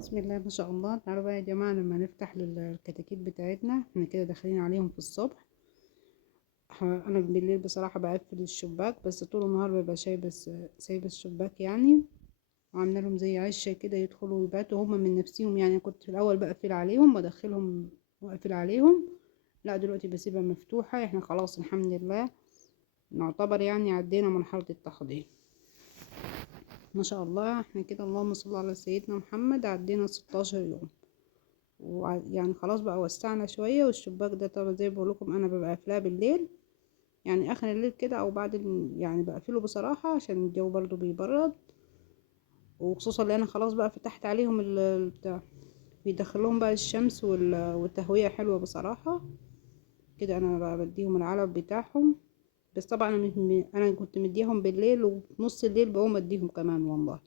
بسم الله ما شاء الله. تعالوا بقى يا جماعة لما نفتح الكتاكيت بتاعتنا، احنا كده داخلين عليهم في الصبح. انا بالليل بصراحة بقفل الشباك، بس طول النهار ببقى سايبة الشباك يعني، وعاملة لهم زي عشة كده يدخلوا ويباتوا هما من نفسهم. يعني كنت في الاول بقفل عليهم بدخلهم واقفل عليهم، لا دلوقتي بسيبها مفتوحة. احنا خلاص الحمد لله نعتبر يعني عدينا مرحلة التحضير ما شاء الله. احنا كده اللهم صل على سيدنا محمد عدينا 16 يوم، يعني خلاص بقى وسعنا شوية. والشباك ده طبعا زي ما بقولكم انا ببقى قافلاه بالليل، يعني اخر الليل كده او بعد يعني بقفله بصراحة عشان الجو برضو بيبرد. وخصوصا لان انا خلاص بقى فتحت عليهم البتاع، بيدخلهم بقى الشمس والتهوية حلوة بصراحة. كده انا بقى بديهم العلب بتاعهم. بس طبعا انا كنت مديهم بالليل، وفي نص الليل بقوم اديهم كمان والله.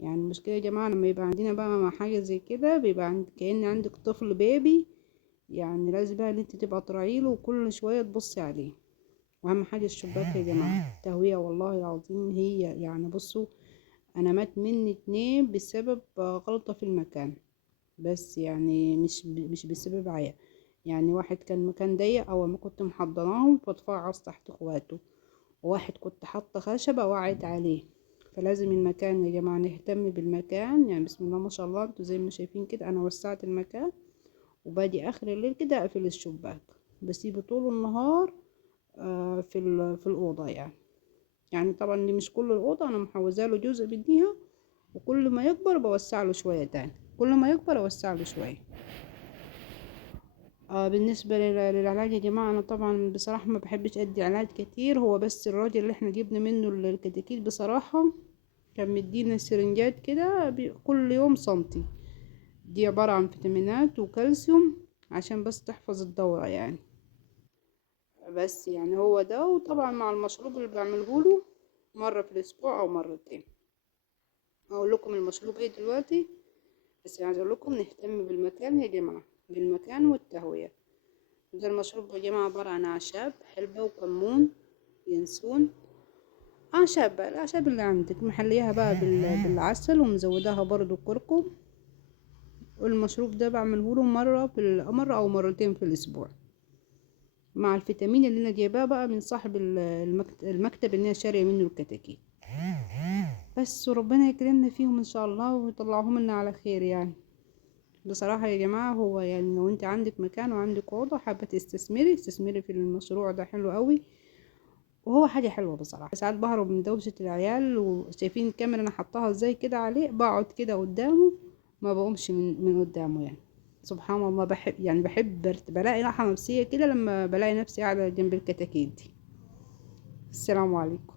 يعني المشكلة يا جماعة لما يبقى عندنا بقى مع حاجة زي كده، بيبقى كأن عندك طفل بيبي، يعني لازم بقى ان انت تبقى تراعيله وكل شوية تبصي عليه. واهم حاجة الشباك يا جماعة تهوية، والله العظيم هي يعني بصوا، انا مات مني اتنين بسبب غلطة في المكان. بس يعني مش بسبب عيا. يعني واحد كان مكان ضيق اول ما كنت محضناهم فتفعص تحت اخواته، وواحد كنت حاطة خشبة وقعت عليه. فلازم المكان يا جماعة نهتم بالمكان. يعني بسم الله ما شاء الله، انتوا زي ما شايفين كده انا وسعت المكان، وباجي اخر الليل كده اقفل الشباك، بسيبه طول النهار في الاوضه يعني طبعا دي مش كل الاوضه، انا محوزه له جزء بديها، وكل ما يكبر بوسع له شويه تاني، كل ما يكبر اوسع له شويه. بالنسبه للعلاج يا جماعه، انا طبعا بصراحه ما بحبش ادي علاج كتير. هو بس الراجل اللي احنا جبنا منه الكتاكيت بصراحه كان مدينا سرنجات كده كل يوم سنتي. دي عباره عن فيتامينات وكالسيوم عشان بس تحفظ الدوره يعني. بس يعني هو ده، وطبعا مع المشروب اللي بعمله له مرة في الأسبوع أو مرتين. أقول لكم المشروب ايه دلوقتي، بس عايز أقول لكم نهتم بالمكان يا جماعة، بالمكان والتهوية. ده المشروب يا جماعة عبارة عن أعشاب حلبة وكمون، ينسون. أعشاب بقى، الأعشاب اللي عندك محليها بقى بالعسل، ومزوداها برضو كركم. والمشروب ده بعمله له مرة أو مرتين في الأسبوع، مع الفيتامين اللي أنا جايباه بقى من صاحب المكتب اللي أنا شارية منه الكتاكيت. بس وربنا يكرمنا فيهم ان شاء الله ويطلعهم لنا على خير يعني. بصراحة يا جماعة هو يعني لو انت عندك مكان وعندك اوضة حابة استثمري في المشروع ده، حلو قوي. وهو حاجة حلوة بصراحة. ساعات بهرب من دوشة العيال، وشايفين الكاميرا انا حطاها ازاي كده عليه، بقعد كده قدامه ما بقومش من قدامه يعني. سبحان الله، بحب بلاقي راحة نفسية كده لما بلاقي نفسي قاعدة جنب الكتاكيت دي. السلام عليكم.